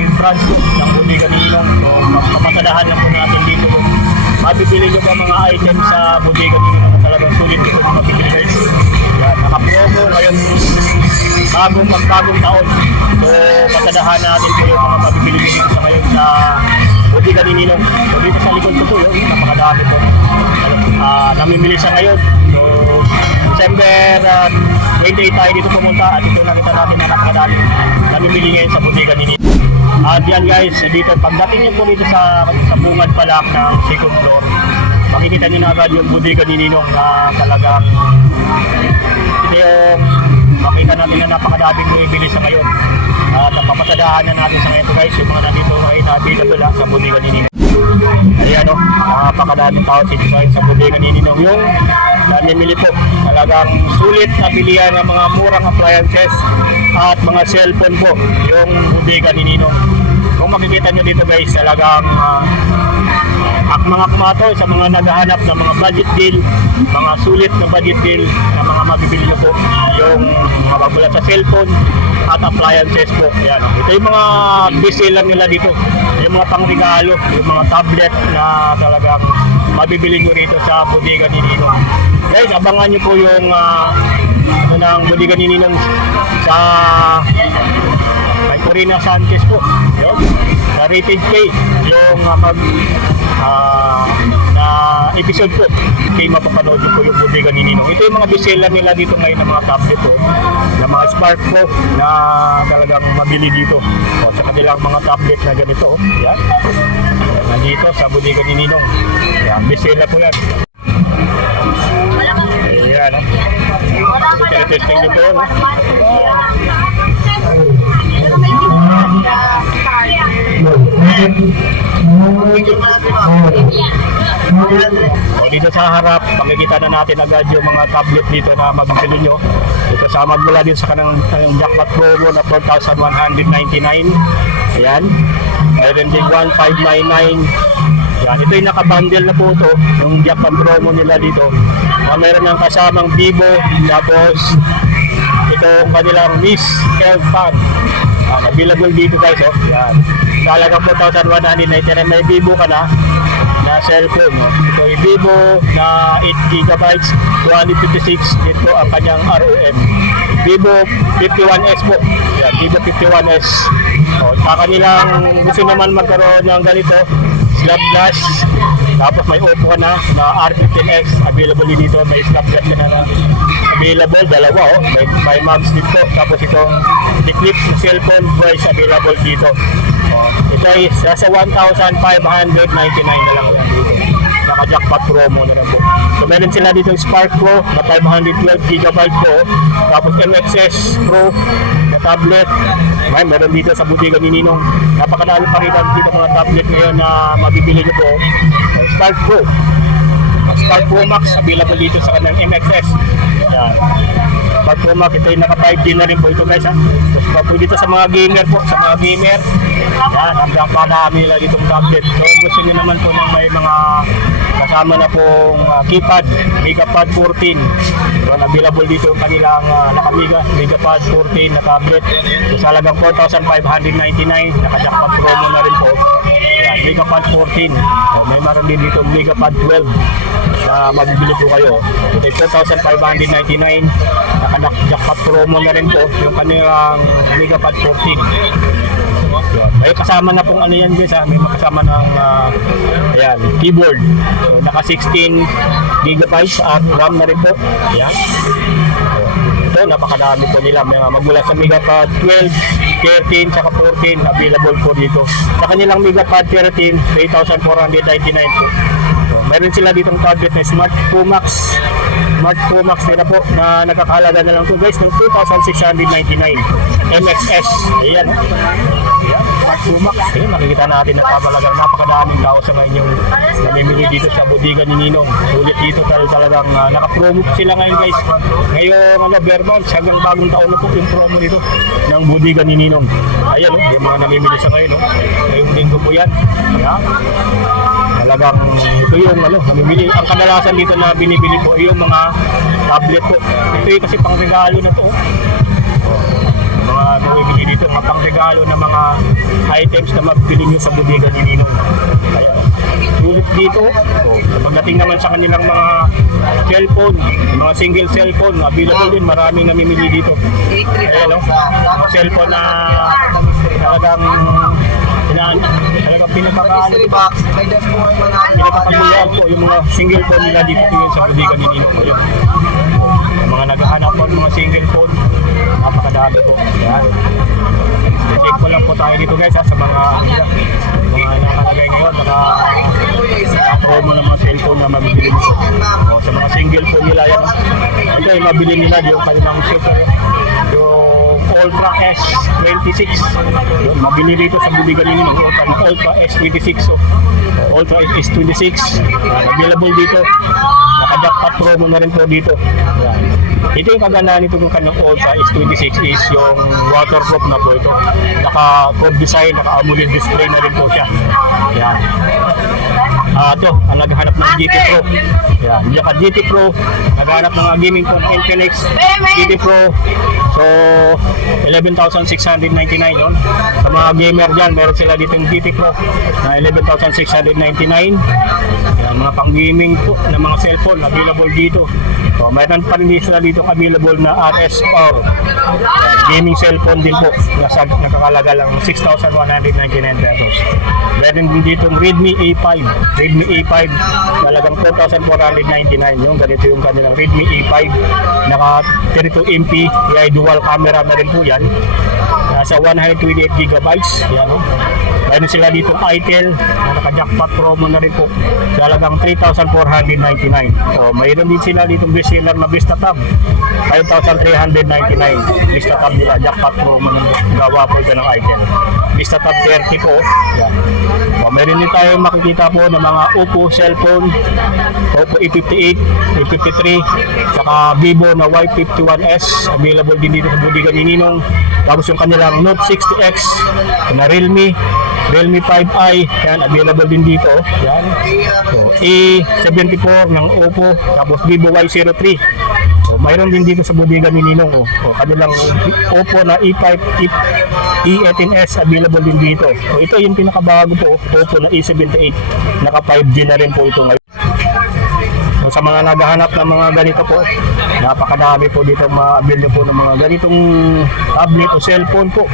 may branch po ng Bodega Ninong. So papasadahan lang po natin dito kung mabibili nyo ba mga items sa Bodega Ninong na talagang sulit ito na mabibili guys. Yan, naka-promo ngayon bagong taon. So pasadahan natin po yung mga mabibili nyo sa ngayon sa Bodega Ninong. So dito sa likod ko po yun, napakadami po. Namimili siya ngayon. So December 28 tayo dito pumunta at ito nakita natin na napakadami namimili ngayon sa Bodega Ninong. At yan guys, dito pagdating nyo po dito sa bungad pa lang ng second floor, makikita nyo na agad yung Bodega Ninong na talagang ito yung makita natin na napakadaming bumibili sa ngayon. At napapasadahan na natin sa ngayon guys, yung mga nandito ngayon na available sa Bodega Ninong. Ayan o, napakadaming tao dito sa Bodega Ninong. Yung namimili po, talagang sulit na bilihan ng mga murang appliances at mga cellphone po yung Bodega Ninong. Kung makikita nyo dito guys, talagang mga kumato sa mga naghahanap ng mga budget deal, mga sulit na budget deal na mga mabibili nyo po yung mga bagulat sa cellphone at appliances po. Ayan, ito yung mga bestseller nila dito, yung mga pangregalo, yung mga tablet na talagang mabibili nyo rito sa Bodega Ninong. Guys, abangan nyo po yung ng Bodega Ninong sa kay Corina Sanchez po, yun, sa Rated K, yung na episode po kay mapapanood po yung Bodega Ninong. Ito yung mga bestseller nila dito ngayon ng mga tablet po, na mga smart po na talagang mabili dito. O sa kanilang mga tablet na ganito, yan, nandito sa Bodega Ninong. Yan, bestseller po yan. Ayan, testing nyo po yun. So, dito sa harap, makikita na natin agad yung mga tablet dito na mabibili nyo. Ito sa magmula din sa kanang jackpot promo na 4,199. Ayan, mayroon din 1,599. Yan, ito yung nakabundle na po ito, yung jackpot promo nila dito. Mayroon ng kasamang Vivo, tapos itong kanilang Miss Health Fan. Available dito guys, oh. Yan. Talagang 4,199, may Vivo ka na cellphone, no? Ito yung Vivo na 8GB, 256, ito ang kanyang ROM. Vivo 51S po. Yan, Vivo 51S. O, sa kanilang gusto naman magkaroon ng ganito, Snapdash, tapos may Oppo ka na R15X, available dito, may Snapdash na available, dalawa, oh. May Max dito, tapos itong Eclipse cellphone price available dito. Ito ay nasa 1,599 na lang yan dito. Naka-jackpot promo na lang po. So meron sila dito yung Spark Pro na 512GB po. Tapos MXS Pro na tablet. Meron dito sa Bodega Ninong. Napakadami pa rin dito mga tablet ngayon na mabibili nyo po. Spark Pro. Spark Pro Max available dito sa kanyang MXS. Yan. Spark Pro Max, ito yung naka 5G na rin po ito guys ha. So dito sa mga gamer po, sa mga gamer. Yan, hanggang padami nila ditong tablet. So gusto nyo naman po ng may mga kasama na pong keypad, Megapad 14. So available dito yung kanilang Megapad 14 na tablet. So sa halagang 4,599, naka-jackpot promo na rin po. Yan, Megapad 14. So may maroon din dito Megapad 12 na mabibili po kayo. Ito yung 4,599, naka-jackpot promo na rin po yung kanilang Megapad 14. May kasama na pong ano yan guys ha, may makasama ng ayan, keyboard. So, naka 16GB at RAM na rin po. Ayan. Ito, napakadami po nila. Magmula sa Megapad 12, 13, saka 14, available po dito. Sa kanilang Megapad 13, 3,499 po. So, mayroon sila ditong tablet na Smart Pro Max. Smart Pro Max nila po na nagkakahalaga na lang po guys ng 2,699 MXS. Ayan. Ayan, Smart Pro Max. Ayan, makikita natin na talagang napakadaming tao sa ngayon yung namimili dito sa Bodega Ninong. Sulit dito talagang naka-promo sila ngayon guys. Ngayong bare months hanggang bagong taon na po yung promo dito ng Bodega Ninong. Ayan, yung mga namimili sa ngayon. Ngayong linggo po yan. Ayan. Talagang ito yung namimili. Ang kadalasan dito na binibili po yung mga tablet po. Ito yung kasi pang regalo na to. Mga namimili dito, mga pang regalo na mga items na mabili nyo sa bodega ni Ninong. Kaya, ulit dito, pagdating naman sa kanilang mga cellphone, mga single cellphone, available din, maraming namimili dito. Ayan, no? Mga cellphone na talagang pinapakagulan po yung mga single phone nila dito tingin sa bodega ni Ninong po yun. Yung mga naghahanap po ng mga single phone, napakadami po. Yan. Check po lang po tayo dito guys sa mga nakalagay ngayon, promo ng mga cellphone na mabibili dito. O, sa mga single phone nila yan. Ito yung mabili nila yung kanilang super, yung Ultra S26. Yun, mabili dito sa bodega ni Ninong. Ultra S26. So, Ultra S26. Available dito. Naka-jackpot promo na rin po dito. Yan. Ito yung kagandahan nito ng kanyang Ultra S26 is yung waterproof na po ito. Naka-curve design, naka-AMOLED display na rin po siya. Yan. Ito, ang naghahanap ng GT Pro. Yan, yung GT Pro, naghahanap ng gaming phone Infinix GT Pro. So, 11,699 yun. Sa mga gamer dyan, meron sila dito yung GT Pro na 11,699. Yan, mga pang-gaming po na mga cellphone available dito. So, mayroon pa rin sila dito available na RS Power. Gaming cellphone din po. Nakakalaga lang 6,199 pesos. Meron din dito yung Redmi A5. Redmi A5 talagang 4,499 yung ganito yung kanilang Redmi A5 naka 32 MP may dual camera na rin po yan nasa 128 gigabytes yan, no? Meron sila dito Itel na naka-jackpot promo na rin po talagang 3,499. So mayroon din sila dito bestseller na Vista Tab 5,399 Vista Tab nila jackpot promo ng gawa po ito ng Itel. Vista Tab 30 po yan. So, meron din tayo makikita po ng mga Oppo cellphone, Oppo A58, A53, saka Vivo na Y51s, available din dito sa bodega ni Ninong. Tapos yung kanilang Note 60X, na Realme 5i, yan, available din dito. Yan. So, A74 ng Oppo, tapos Vivo Y03. So, mayroon din dito sa bodega ni Ninong. Kanilang Oppo na E18s available din dito. So, ito yung pinakabago po, Oppo na E78. Naka 5G na rin po ito ngayon. So, sa mga naghahanap ng mga ganito po, napakadami po dito ma-avail po ng mga ganitong tablet o cellphone po.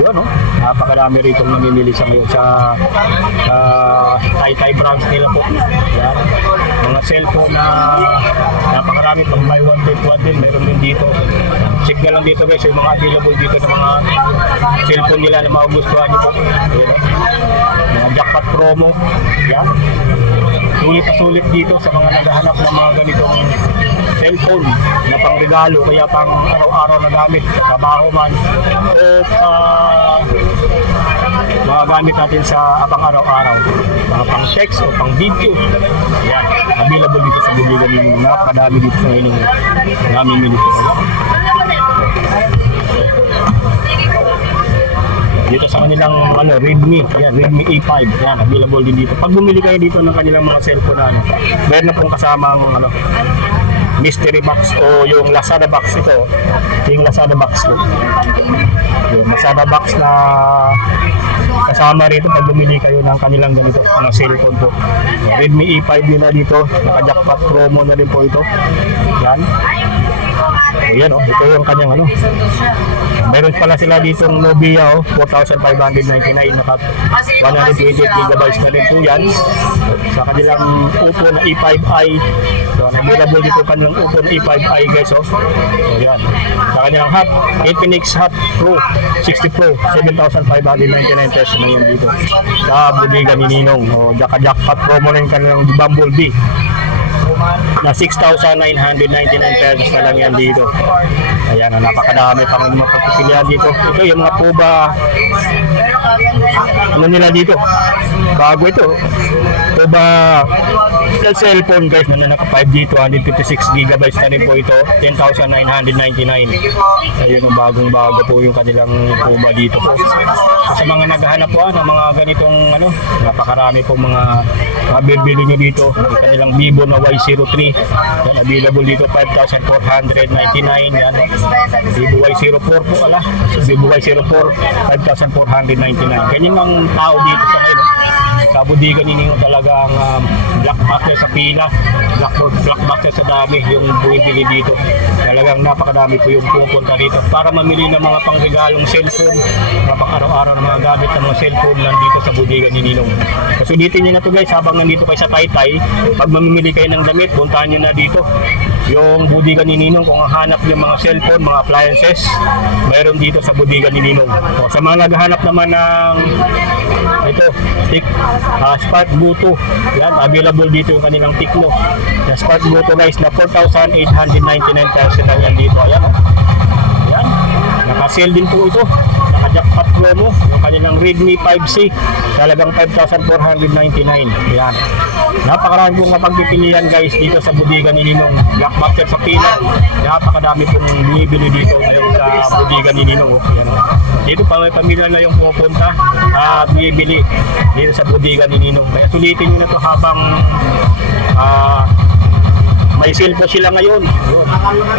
Ayun, no? Napakadami rito namimili sa ngayon sa Taytay branch nila po. Yan. Mga cellphone na napakarami pang buy one take one din, mayroon din dito. Check na lang dito guys yung mga available dito ng mga cellphone nila na magugustuhan nyo po. Ayun, no? Mga jackpot promo. Yan. Sulit na sulit dito sa mga naghahanap ng mga ganitong cellphone na pang regalo kaya pang araw-araw na gamit sa trabaho man o sa mga gamit natin sa pang araw-araw, mga pang text o pang video. Yan, available dito sa bodega ni napakadami dito sa inyong namimili ko. Dito sa kanilang Redmi, yan, Redmi A5, yan, available din dito. Pag bumili kayo dito ng kanilang mga cellphone na meron na pong kasamang mystery box o yung Lazada box ito. Yung Lazada box ko. Yung Lazada box na kasama rito pag bumili kayo ng kanilang ganito, mga cellphone po. Redmi A5 nila dito, naka-jackpot promo na rin po ito. Yan. So, yan, ito yung kanyang meron pala sila ditong Nubia 4,599 naka 128 gigabytes na rin po yan. Sa kanilang Oppo na E5i, so available dito kanilang Oppo na E5i guys. So yan, sa kanilang Hot Infinix Hot Pro 60 Pro 7,599 pesos na yan dito sa bodega ni Ninong. Jackpot promo rin kanilang Bumblebee na 6,999 pesos na lang yan dito. Ayan, napakadami pang mapapipilian dito. Ito yung mga Puba nila dito, bago ito Puba cellphone guys na naka 5G 256 gigabytes na rin po ito, 10,999. Ayun yung bagong bago po yung kanilang Puba dito po. So, sa mga naghahanap po ng mga ganitong napakarami po mga mabibili nyo dito. Yung kanilang Vivo na Y03. Yan, available dito 5,499. Yan. Vivo Y04 po, Vivo Y04, 5,499. Ganyan ang tao dito sa ngayon. Sa budigan ninyo talagang blockbuster sa pila, blockbuster sa dami yung bumibili dito. Talagang napakadami po yung pupunta dito para mamili ng mga pangregalong cellphone, mga pang-araw-araw na mga gamit ng mga cellphone nandito sa budigan ni Ninong. So dito nyo na to guys, habang nandito kayo sa Taytay, pag mamimili kayo ng damit, puntahan nyo na dito yung budigan ni Ninong. Kung hanap yung mga cellphone, mga appliances, mayroon dito sa budigan ni Ninong. So, sa mga naghahanap naman ng ito, Spark Bluetooth, yan, available dito yung kanilang Tecno. The Spark Bluetooth guys na 4,899 pesos na yan dito. Ayan, yan, naka-sale din po ito. Naka-jackpot promo yung kanilang Redmi 5C, talagang 5,499. Yan, napakarami pong mapagpipilian guys dito sa budigan ni Ninong. Blockbuster sa pila, napakadami pong bumibili dito ngayon sa budigan ni Ninong. Yan, dito pa may pamilya na yung pupunta at bumibili dito sa budigan ni Ninong. Kaya sulitin nyo na to habang may sale po sila ngayon.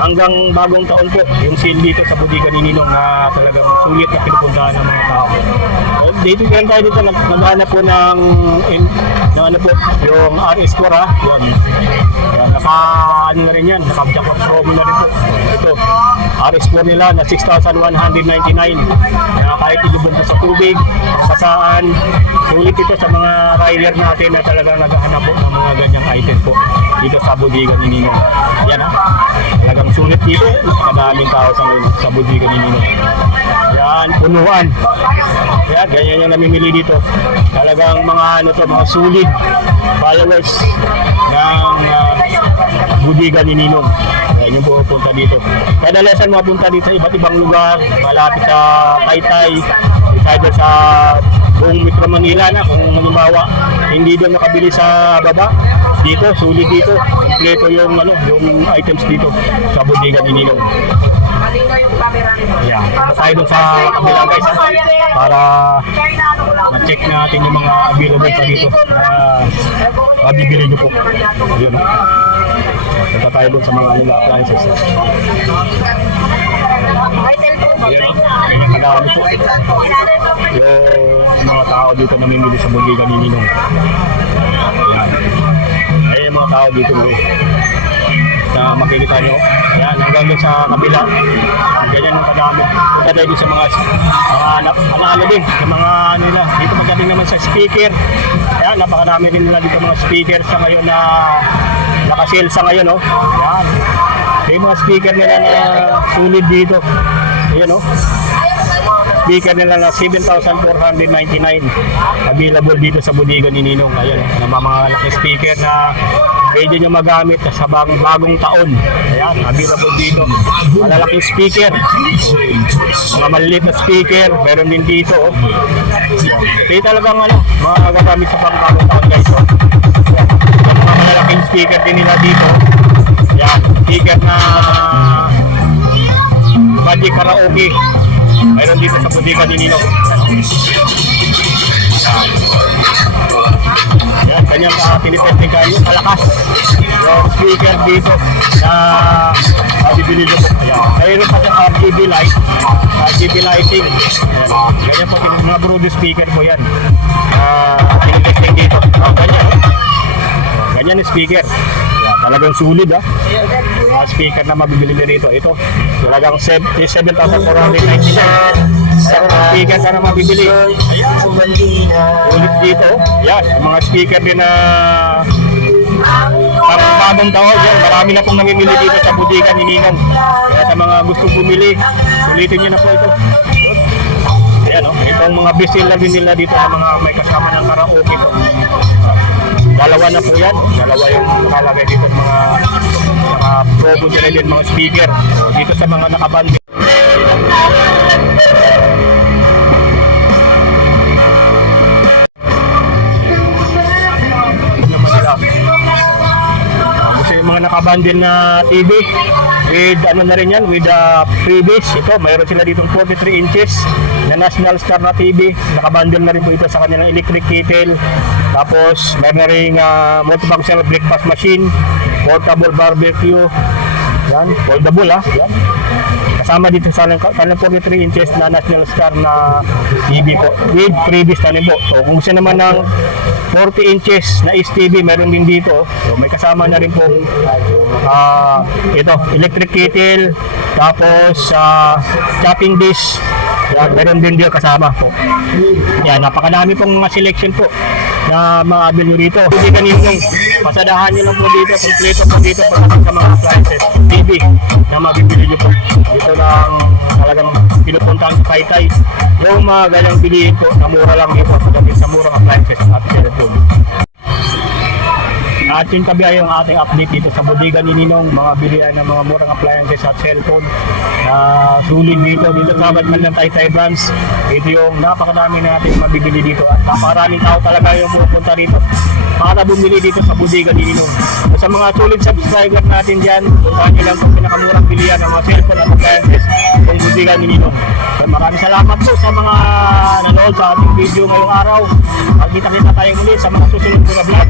Hanggang bagong taon po yung sale dito sa budigan ni Ninong na talagang sulit na pinupuntahan ng mga tao. Dito yan tayo dito naghanap po ng ano po, yung RS4 yan. Yan, ano na rin yan, naka-jackpot promo na rin po. Ito, RS4 nila na 6,199. Kahit ilubog po sa tubig, pasaan, sulit ito sa mga rider natin na talagang naghahanap po ng mga ganyang items po dito sa budigan ni Ninong. Yan talagang sulit dito, nakadaming tao sa budigan ni Ninong. Yan, punuan. Yan, ganyan yung namimili dito. Talagang mga mga sulit followers ng budigan ni Ninong. Yan yung pupunta dito. Kadalasan mapunta dito sa iba't ibang lugar, malapit sa Taytay, either sa buong Metro Manila na kung halimbawa hindi doon nakabili sa baba, dito, sulit dito, kompleto yung yung items dito sa budigan ni Ninong. Yeah, tayo dun sa kabila guys para ma-check natin yung mga available pa dito na mabibili nyo po. Yun. Punta tayo dun sa mga appliances. Ayan, kaya kadami po yung mga tao dito namimili sa budigan ni Ninong. Ayan yung mga tao dito na makikita nyo. Ayan, hanggang doon sa kabila. Ganyan yung kadami. Punta tayo sa mga panalo din. Yung mga nila. Dito magdating naman sa speaker. Ayan, napakadami rin nila dito mga speaker sa ngayon na naka-sale sa ngayon. Ayan. Yung mga speaker nila na sulit dito. Ayan speaker nila na 7,499 available dito sa budigan ni Ninong. Ayan, na mga laki speaker na pwede nyo magamit sa bagong taon. Ayan, available dito. Malalaking speaker, mga maliliit na speaker, meron din dito. Kaya talagang magagamit sa bagong taon guys. Mga malalaking speaker din nila dito. Ayan, speaker na Magic Karaoke. Mayroon dito sa budigan ni Ninong. Yan, kanyang tinitesting kayo, malakas yung speaker dito na mabibili nyo po. Mayroon pa sa RGB light, RGB lighting. Ganyan po, mga Brood speaker po yan. Tinitesting dito. Ganyan yung speaker. Talagang sulit mga speaker na mabibili nyo dito. Ito, talagang 7,499. Speaker ka na mabibili. Ulit dito. Yan, mga speaker din na parang bagong taon. Yan, marami na pong namimili dito sa budigan ni Ninong. Kaya sa mga gustong bumili, sulitin nyo na po ito. Ayan, itong mga bestseller din nila dito na mga may kasama ng karaoke po. Dalawa na po yan. Dalawa yung nakalagay dito mga promo dyan din, mga speaker. Dito sa mga nakabandi. Gusto yung mga nakabandil na TV. with ano na rin yan, with freebies. Ito, mayroon sila ditong 43 inches na National Star na TV. Nakabundle na rin po ito sa kanilang electric kettle. Tapos mayroon na rin multifunctional breakfast machine, portable barbecue. Yan, foldable yan. Kasama dito sa kanilang 43 inches na National Star na TV po with freebies na rin po. So kung gusto naman ng 40 inches na STV, meron din dito. So may kasama na rin po ito, electric kettle, tapos chopping dish. Yan, meron din dito kasama po. Yan, napakadami pong mga selection po na maabil nyo rito. Hindi kaninong pasadahan nyo lang po dito, kompleto po dito pagdating sa mga appliances, TV na mabibili nyo po. Dito lang talagang pinupuntahan sa Taytay. Yung mga ganyang bilihin po na mura lang dito pagdating sa murang appliances at telephone. At yung kabiya yung ating update dito sa bodega ni Ninong, mga bilihan ng mga murang appliances at cellphone na sulit dito sa Batman ng Taytay branch. Ito yung napakadami na natin mabibili dito at napakaraming tao talaga yung pupunta rito para bumili dito sa bodega ni Ninong. Sa mga sulit subscriber natin dyan, puntahan nyo lang kung pinakamurang bilihan ng mga cellphone at appliances kung bodega ni Ninong. So, maraming salamat po sa mga nanood sa ating video ngayong araw. Magkita-kita tayo muli sa mga susunod ko na vlog.